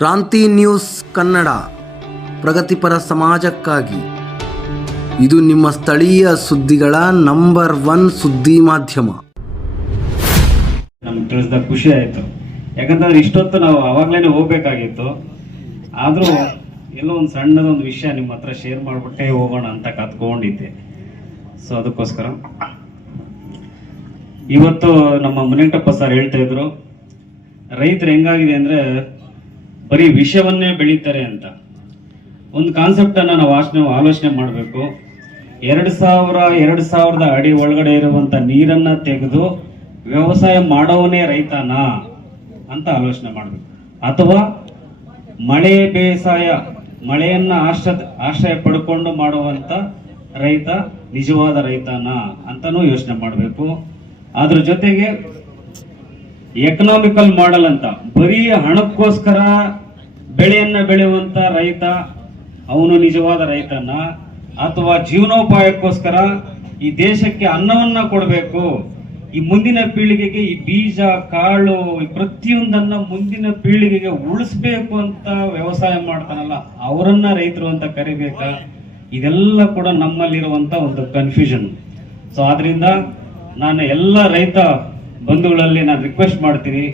ಕ್ರಾಂತಿ ನ್ಯೂಸ್ ಕನ್ನಡ, ಪ್ರಗತಿಪರ ಸಮಾಜಕ್ಕಾಗಿ. ಇದು ನಿಮ್ಮ ಸ್ಥಳೀಯ ಸುದ್ದಿಗಳ ನಂಬರ್ ಒನ್ ಸುದ್ದಿ ಮಾಧ್ಯಮ. ನಮ್ಗೆ ತಿಳಿಸಿದ ಖುಷಿ ಆಯಿತು. ಯಾಕಂತಂದ್ರೆ ಇಷ್ಟೊತ್ತು ನಾವು ಅವಾಗ್ಲೇನೆ ಹೋಗ್ಬೇಕಾಗಿತ್ತು. ಆದರೂ ಎಲ್ಲೋ ಒಂದು ಸಣ್ಣದೊಂದು ವಿಷಯ ನಿಮ್ಮ ಹತ್ರ ಶೇರ್ ಮಾಡ್ಬಿಟ್ಟೆ ಹೋಗೋಣ ಅಂತ ಕತ್ಕೊಂಡಿದ್ದೆ. ಸೊ ಅದಕ್ಕೋಸ್ಕರ. ಇವತ್ತು ನಮ್ಮ ಮುನಿಯಂಟಪ್ಪ ಸರ್ ಹೇಳ್ತಾ ಇದ್ರು, ರೈತರು ಹೆಂಗಾಗಿದೆ ಅಂದ್ರೆ ಬರೀ ವಿಷಯವನ್ನೇ ಬೆಳೀತಾರೆ ಅಂತ. ಒಂದು ಕಾನ್ಸೆಪ್ಟ್ ಅನ್ನ ನಾವು ಆಚನೆ ಆಲೋಚನೆ ಮಾಡಬೇಕು. ಎರಡು ಸಾವಿರ, ಎರಡು ಸಾವಿರದ ಅಡಿ ಒಳಗಡೆ ಇರುವಂತ ನೀರನ್ನ ತೆಗೆದು ವ್ಯವಸಾಯ ಮಾಡೋವನೇ ರೈತನಾ ಅಂತ ಆಲೋಚನೆ ಮಾಡಬೇಕು. ಅಥವಾ ಮಳೆ ಬೇಸಾಯ, ಮಳೆಯನ್ನ ಆಶ್ರ ಆಶ್ರಯ ಪಡ್ಕೊಂಡು ಮಾಡುವಂತ ರೈತ, ನಿಜವಾದ ರೈತನಾ ಅಂತಾನೂ ಯೋಚನೆ ಮಾಡಬೇಕು. ಅದ್ರ ಜೊತೆಗೆ ಎಕನಾಮಿಕಲ್ ಮಾಡೆಲ್ ಅಂತ. ಬರೀ ಹಣಕ್ಕೋಸ್ಕರ ಬೆಳೆಯನ್ನ ಬೆಳೆಯುವಂತ ರೈತ, ಅವನು ನಿಜವಾದ ರೈತನ, ಅಥವಾ ಜೀವನೋಪಾಯಕ್ಕೋಸ್ಕರ ಈ ದೇಶಕ್ಕೆ ಅನ್ನವನ್ನ ಕೊಡಬೇಕು, ಈ ಮುಂದಿನ ಪೀಳಿಗೆಗೆ ಈ ಬೀಜ, ಕಾಳು, ಈ ಪ್ರತಿಯೊಂದನ್ನ ಮುಂದಿನ ಪೀಳಿಗೆಗೆ ಉಳಿಸ್ಬೇಕು ಅಂತ ವ್ಯವಸಾಯ ಮಾಡ್ತಾನಲ್ಲ, ಅವರನ್ನ ರೈತರು ಅಂತ ಕರಿಬೇಕಾ? ಇದೆಲ್ಲ ಕೂಡ ನಮ್ಮಲ್ಲಿರುವಂತ ಒಂದು ಕನ್ಫ್ಯೂಷನ್ ಸೊ ಆದ್ರಿಂದ ನಾನು ಎಲ್ಲ ರೈತ ಬಂಧುಗಳಲ್ಲಿ ನಾನು ರಿಕ್ವೆಸ್ಟ್ ಮಾಡ್ತೀನಿ,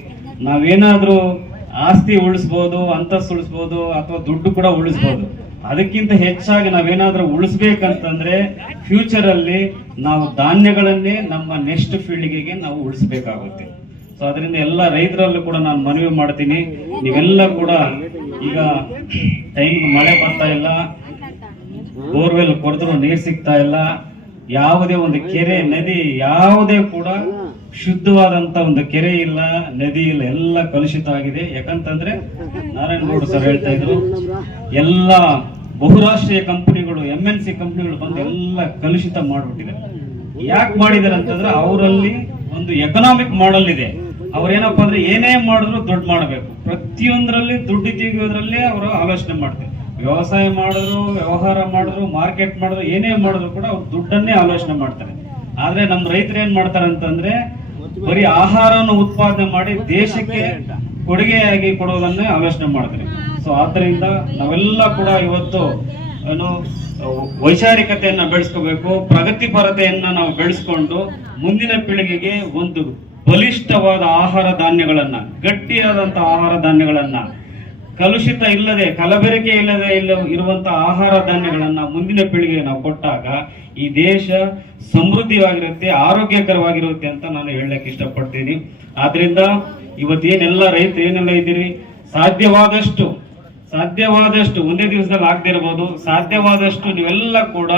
ನಾವೇನಾದ್ರೂ ಆಸ್ತಿ ಉಳಿಸ್ಬೋದು, ಅಂತಸ್ತು ಉಳಿಸ್ಬೋದು, ಅಥವಾ ದುಡ್ಡು ಕೂಡ ಉಳಿಸ್ಬೋದು. ಅದಕ್ಕಿಂತ ಹೆಚ್ಚಾಗಿ ನಾವೇನಾದ್ರೂ ಉಳಿಸ್ಬೇಕಂತಂದ್ರೆ ಫ್ಯೂಚರ್ ಅಲ್ಲಿ ನಾವು ಧಾನ್ಯಗಳನ್ನೇ ನಮ್ಮ ನೆಕ್ಸ್ಟ್ ಪೀಳಿಗೆಗೆ ನಾವು ಉಳಿಸ್ಬೇಕಾಗುತ್ತೆ. ಸೊ ಅದರಿಂದ ಎಲ್ಲ ರೈತರಲ್ಲೂ ಕೂಡ ನಾನು ಮನವಿ ಮಾಡ್ತೀನಿ. ನೀವೆಲ್ಲ ಕೂಡ ಈಗ ಟೈಮ್ ಮಳೆ ಬರ್ತಾ ಇಲ್ಲ, ಬೋರ್ವೆಲ್ ಕೊಡಿದ್ರು ನೀರು ಸಿಗ್ತಾ ಇಲ್ಲ, ಯಾವುದೇ ಒಂದು ಕೆರೆ, ನದಿ ಯಾವುದೇ ಕೂಡ ಶುದ್ಧವಾದಂತ ಒಂದು ಕೆರೆ ಇಲ್ಲ, ನದಿ ಇಲ್ಲ, ಎಲ್ಲ ಕಲುಷಿತ ಆಗಿದೆ. ಯಾಕಂತಂದ್ರೆ ನಾರಾಯಣಗೌಡ ಸರ್ ಹೇಳ್ತಾ ಇದ್ರು, ಎಲ್ಲ ಬಹುರಾಷ್ಟ್ರೀಯ ಕಂಪನಿಗಳು ಎಂ ಎನ್ ಸಿ ಕಂಪನಿಗಳು ಬಂದು ಎಲ್ಲ ಕಲುಷಿತ ಮಾಡ್ಬಿಟ್ಟಿದೆ. ಯಾಕೆ ಮಾಡಿದಾರೆ ಅಂತಂದ್ರೆ ಅವರಲ್ಲಿ ಒಂದು ಎಕನಾಮಿಕ್ ಮಾಡೆಲ್ ಇದೆ. ಅವ್ರೇನಪ್ಪ ಅಂದ್ರೆ ಏನೇ ಮಾಡಿದ್ರು ದುಡ್ಡು ಮಾಡಬೇಕು. ಪ್ರತಿಯೊಂದರಲ್ಲಿ ದುಡ್ಡು ತೆಗೆಯೋದ್ರಲ್ಲೇ ಅವರು ಆಲೋಚನೆ ಮಾಡ್ತಾರೆ. ವ್ಯವಸಾಯ ಮಾಡಿದ್ರು, ವ್ಯವಹಾರ ಮಾಡಿದ್ರು ಮಾರ್ಕೆಟ್ ಮಾಡಿದ್ರು, ಏನೇ ಮಾಡಿದ್ರು ಕೂಡ ಅವ್ರು ದುಡ್ಡನ್ನೇ ಆಲೋಚನೆ ಮಾಡ್ತಾರೆ. ಆದ್ರೆ ನಮ್ಮ ರೈತರು ಏನ್ ಮಾಡ್ತಾರೆ ಅಂತಂದ್ರೆ ಬರೀ ಆಹಾರವನ್ನು ಉತ್ಪಾದನೆ ಮಾಡಿ ದೇಶಕ್ಕೆ ಕೊಡುಗೆಯಾಗಿ ಕೊಡೋದನ್ನೇ ಆಲೋಚನೆ ಮಾಡ್ತಾರೆ. ಸೊ ಆದ್ರಿಂದ ನಾವೆಲ್ಲ ಕೂಡ ಇವತ್ತು, ಏನು, ವೈಚಾರಿಕತೆಯನ್ನ ಬೆಳೆಸ್ಕೋಬೇಕು, ಪ್ರಗತಿಪರತೆಯನ್ನ ನಾವು ಬೆಳೆಸ್ಕೊಂಡು ಮುಂದಿನ ಪೀಳಿಗೆಗೆ ಒಂದು ಬಲಿಷ್ಠವಾದ ಆಹಾರ ಧಾನ್ಯಗಳನ್ನ, ಗಟ್ಟಿಯಾದಂತ ಆಹಾರ ಧಾನ್ಯಗಳನ್ನ ಕಲುಷಿತ ಇಲ್ಲದೆ, ಕಲಬೆರಕೆ ಇಲ್ಲದೆ ಇಲ್ಲ ಇರುವಂತಹ ಆಹಾರ ಧಾನ್ಯಗಳನ್ನ ಮುಂದಿನ ಪೀಳಿಗೆಗೆ ನಾವು ಕೊಟ್ಟಾಗ ಈ ದೇಶ ಸಮೃದ್ಧಿಯಾಗಿರುತ್ತೆ, ಆರೋಗ್ಯಕರವಾಗಿರುತ್ತೆ ಅಂತ ನಾನು ಹೇಳಕ್ ಇಷ್ಟಪಡ್ತೀನಿ. ಆದ್ರಿಂದ ಇವತ್ತೇನೆಲ್ಲ ರೈತರು ಏನೆಲ್ಲ ಇದ್ದೀರಿ? ಸಾಧ್ಯವಾದಷ್ಟು ಸಾಧ್ಯವಾದಷ್ಟು, ಒಂದೇ ದಿವಸದಲ್ಲಿ ಆಗದೆ ಇರಬಹುದು ಸಾಧ್ಯವಾದಷ್ಟು ನೀವೆಲ್ಲ ಕೂಡ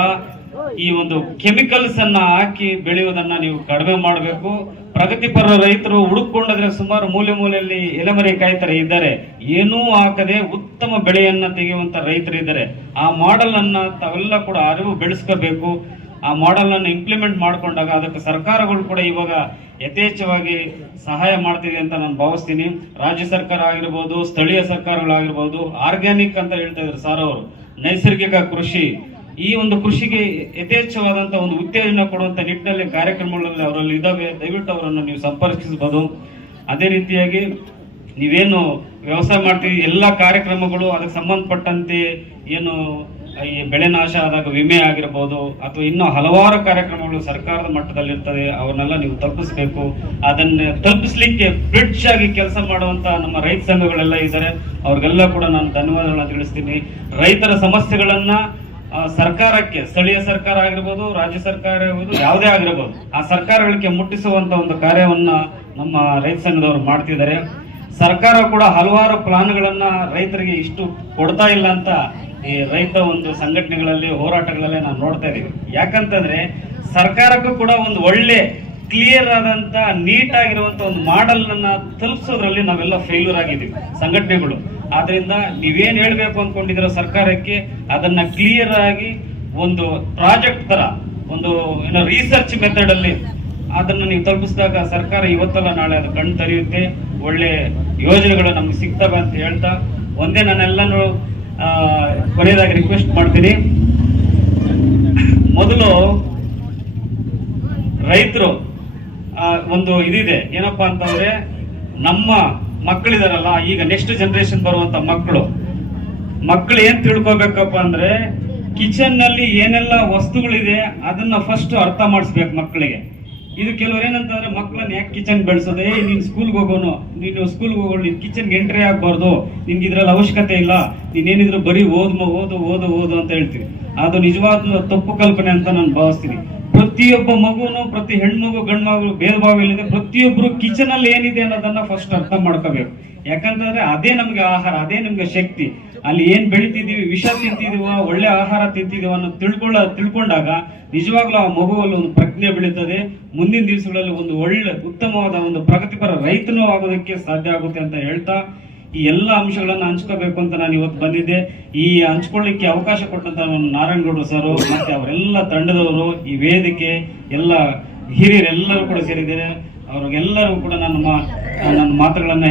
ಈ ಒಂದು ಕೆಮಿಕಲ್ಸ್ ಅನ್ನ ಹಾಕಿ ಬೆಳೆಯುವುದನ್ನ ನೀವು ಕಡಿಮೆ ಮಾಡಬೇಕು. ಪ್ರಗತಿಪರ ರೈತರು ಹುಡುಕೊಂಡಿದ್ರೆ ಸುಮಾರು ಮೂಲೆ ಮೂಲೆಯಲ್ಲಿ ಎಲೆಮರೆ ಕಾಯ್ತಾರೆ ಇದ್ದಾರೆ. ಏನೂ ಹಾಕದೆ ಉತ್ತಮ ಬೆಳೆಯನ್ನ ತೆಗೆಯುವಂತ ರೈತರು ಇದ್ದಾರೆ. ಆ ಮಾಡೆಲ್ ಅನ್ನ ತಾವೆಲ್ಲ ಕೂಡ ಅರಿವು ಬೆಳೆಸ್ಕೋಬೇಕು. ಆ ಮಾಡೆಲ್ ಅನ್ನು ಇಂಪ್ಲಿಮೆಂಟ್ ಮಾಡಿಕೊಂಡಾಗ ಅದಕ್ಕೆ ಸರ್ಕಾರಗಳು ಕೂಡ ಇವಾಗ ಯಥೇಚ್ಛವಾಗಿ ಸಹಾಯ ಮಾಡ್ತಿದೆ ಅಂತ ನಾನು ಭಾವಿಸ್ತೀನಿ. ರಾಜ್ಯ ಸರ್ಕಾರ ಆಗಿರ್ಬೋದು, ಸ್ಥಳೀಯ ಸರ್ಕಾರಗಳಾಗಿರ್ಬೋದು ಆರ್ಗ್ಯಾನಿಕ್ ಅಂತ ಹೇಳ್ತಾ ಇದ್ರು ಸರ್ ಅವರು. ನೈಸರ್ಗಿಕ ಕೃಷಿ. ಈ ಒಂದು ಕೃಷಿಗೆ ಯಥೇಚ್ಛವಾದಂಥ ಒಂದು ಉತ್ತೇಜನ ಕೊಡುವಂತ ನಿಟ್ಟಿನಲ್ಲಿ ಕಾರ್ಯಕ್ರಮಗಳಲ್ಲಿ ಅವರಲ್ಲಿ ಇದ್ದಾವೆ. ದಯವಿಟ್ಟು ಅವರನ್ನು ನೀವು ಸಂಪರ್ಕಿಸಬಹುದು. ಅದೇ ರೀತಿಯಾಗಿ ನೀವೇನು ವ್ಯವಸಾಯ ಮಾಡ್ತೀವಿ ಎಲ್ಲ ಕಾರ್ಯಕ್ರಮಗಳು ಅದಕ್ಕೆ ಸಂಬಂಧಪಟ್ಟಂತೆ ಏನು, ಈ ಬೆಳೆ ನಾಶ ಆದಾಗ ವಿಮೆ ಆಗಿರ್ಬೋದು, ಅಥವಾ ಇನ್ನೂ ಹಲವಾರು ಕಾರ್ಯಕ್ರಮಗಳು ಸರ್ಕಾರದ ಮಟ್ಟದಲ್ಲಿ ಇರ್ತದೆ ಅವನ್ನೆಲ್ಲ ನೀವು ತಲುಪಿಸ್ಬೇಕು. ಅದನ್ನ ತಲುಪಿಸ್ಲಿಕ್ಕೆ ಬ್ರಿಡ್ಜ್ ಆಗಿ ಕೆಲಸ ಮಾಡುವಂತ ನಮ್ಮ ರೈತ ಸಂಘಗಳೆಲ್ಲ ಇದ್ದಾರೆ. ಅವ್ರಿಗೆಲ್ಲ ಕೂಡ ನಾನು ಧನ್ಯವಾದಗಳನ್ನ ತಿಳಿಸ್ತೀನಿ. ರೈತರ ಸಮಸ್ಯೆಗಳನ್ನ ಸರ್ಕಾರಕ್ಕೆ, ಸ್ಥಳೀಯ ಸರ್ಕಾರ ಆಗಿರ್ಬೋದು, ರಾಜ್ಯ ಸರ್ಕಾರ ಆಗಿರ್ಬೋದು, ಯಾವುದೇ ಆಗಿರ್ಬೋದು, ಆ ಸರ್ಕಾರಗಳಿಗೆ ಮುಟ್ಟಿಸುವಂತ ಒಂದು ಕಾರ್ಯವನ್ನ ನಮ್ಮ ರೈತ ಸಂಘದವರು ಮಾಡ್ತಿದ್ದಾರೆ. ಸರ್ಕಾರ ಕೂಡ ಹಲವಾರು ಪ್ಲಾನ್ಗಳನ್ನ ರೈತರಿಗೆ ಇಷ್ಟು ಕೊಡ್ತಾ ಇಲ್ಲ ಅಂತ ಈ ರೈತ ಒಂದು ಸಂಘಟನೆಗಳಲ್ಲಿ, ಹೋರಾಟಗಳಲ್ಲಿ ನಾವು ನೋಡ್ತಾ ಇದ್ದೀವಿ ಯಾಕಂತಂದ್ರೆ, ಸರ್ಕಾರಕ್ಕೂ ಕೂಡ ಒಂದು ಒಳ್ಳೆ ಕ್ಲಿಯರ್ ಆದಂತ ನೀಟ್ ಆಗಿರುವಂತ ಒಂದು ಮಾಡೆಲ್ ಅನ್ನ ತಲುಪಿಸೋದ್ರಲ್ಲಿ ನಾವೆಲ್ಲ ಫೇಲ್ಯೂರ್ ಆಗಿದ್ದೀವಿ, ಸಂಘಟನೆಗಳು. ಆದ್ರಿಂದ ನೀವೇನ್ ಹೇಳ್ಬೇಕು ಅನ್ಕೊಂಡಿದ್ರ ಸರ್ಕಾರಕ್ಕೆ ಅದನ್ನ ಕ್ಲಿಯರ್ ಆಗಿ ಒಂದು ಪ್ರಾಜೆಕ್ಟ್ ತರ, ಒಂದು, ಏನೋ ರಿಸರ್ಚ್ ಮೆಥಡ್ ಅಲ್ಲಿ ಅದನ್ನ ನೀವು ತಲುಪಿಸಿದಾಗ ಸರ್ಕಾರ ಇವತ್ತಲ್ಲ ನಾಳೆ ಅದು ಕಣ್ ತರಿಯುತ್ತೆ, ಒಳ್ಳೆ ಯೋಜನೆಗಳು ನಮ್ಗೆ ಸಿಗ್ತವೆ ಅಂತ ಹೇಳ್ತಾ ಒಂದೇ ನಾನೆಲ್ಲನೂ ಕೊನೆಯದಾಗಿ ರಿಕ್ವೆಸ್ಟ್ ಮಾಡ್ತೀನಿ. ಮೊದಲು ರೈತರು ಒಂದು ಇದಿದೆ. ಏನಪ್ಪಾ ಅಂತಂದ್ರೆ ನಮ್ಮ ಮಕ್ಕಳಿದಾರಲ್ಲ, ಈಗ ನೆಕ್ಸ್ಟ್ ಜನರೇಷನ್ ಬರುವಂತ ಮಕ್ಕಳು. ಮಕ್ಕಳು ಏನ್ ತಿಳ್ಕೊಬೇಕಪ್ಪ ಅಂದ್ರೆ ಕಿಚನ್ನಲ್ಲಿ ಏನೆಲ್ಲ ವಸ್ತುಗಳಿದೆ, ಅದನ್ನ ಫಸ್ಟ್ ಅರ್ಥ ಮಾಡಿಸ್ಬೇಕು ಮಕ್ಕಳಿಗೆ. ಇದು ಕೆಲವರು ಏನಂತಂದ್ರೆ ಮಕ್ಕಳನ್ನ ಯಾಕೆ ಕಿಚನ್ ಬೆಳೆಸೋದು? ಏ ನೀನ್ ಸ್ಕೂಲ್ಗೆ ಹೋಗೋನು. ನೀನು ಸ್ಕೂಲ್ಗೆ ಹೋಗೋಣ ನೀನ್ ಕಿಚನ್ಗೆ ಎಂಟ್ರಿ ಆಗ್ಬಾರ್ದು. ನಿನ್ಗೆ ಇದ್ರಲ್ಲಿ ಅವಶ್ಯಕತೆ ಇಲ್ಲ. ನೀನೇನಿದ್ರು ಬರೀ ಓದ್ಮ, ಓದು ಓದು ಓದು ಅಂತ ಹೇಳ್ತೀವಿ. ಅದು ನಿಜವಾದ ತಪ್ಪು ಕಲ್ಪನೆ ಅಂತ ನಾನು ಭಾವಿಸ್ತೀನಿ. ಪ್ರತಿಯೊಬ್ಬ ಮಗುನು, ಪ್ರತಿ ಹೆಣ್ಮಗು, ಗಂಡ್ಮಗು ಇಲ್ಲದೆ ಪ್ರತಿಯೊಬ್ರು ಕಿಚನ್ ಅಲ್ಲಿ ಏನಿದೆ ಅನ್ನೋದನ್ನ ಫಸ್ಟ್ ಅರ್ಥ ಮಾಡ್ಕೋಬೇಕು. ಯಾಕಂತಂದ್ರೆ ಅದೇ ನಮ್ಗೆ ಆಹಾರ, ಅದೇ ನಮ್ಗೆ ಶಕ್ತಿ. ಅಲ್ಲಿ ಏನ್ ಬೆಳಿತಿದೀವಿ ವಿಷ ತಿಂತಿದೀವ, ಒಳ್ಳೆ ಆಹಾರ ತಿಂತಿದೀವ ಅನ್ನೋ ತಿಳ್ಕೊಳ್ಳ, ತಿಳ್ಕೊಂಡಾಗ ನಿಜವಾಗ್ಲೂ ಆ ಮಗುವಲ್ಲಿ ಒಂದು ಪ್ರಜ್ಞೆ ಬೆಳೀತದೆ. ಮುಂದಿನ ದಿವಸಗಳಲ್ಲಿ ಒಂದು ಒಳ್ಳೆ ಉತ್ತಮವಾದ ಒಂದು ಪ್ರಗತಿಪರ ರೈತನೂ ಆಗೋದಕ್ಕೆ ಸಾಧ್ಯ ಆಗುತ್ತೆ ಅಂತ ಹೇಳ್ತಾ ಈ ಎಲ್ಲ ಅಂಶಗಳನ್ನು ಹಂಚ್ಕೋಬೇಕು ಅಂತ ನಾನು ಇವತ್ತು ಬಂದಿದ್ದೆ. ಈ ಹಂಚ್ಕೊಳ್ಳಿಕ್ಕೆ ಅವಕಾಶ ಕೊಟ್ಟಂತ ನಾರಾಯಣಗೌಡರು ಸರ್ ಮತ್ತೆ ಅವರೆಲ್ಲ ತಂಡದವರು, ಈ ವೇದಿಕೆ, ಎಲ್ಲ ಹಿರಿಯರೆಲ್ಲರೂ ಕೂಡ ಸೇರಿದ್ದಾರೆ ಅವ್ರಿಗೆಲ್ಲರೂ ಕೂಡ ನನ್ನ ನನ್ನ ಮಾತುಗಳನ್ನ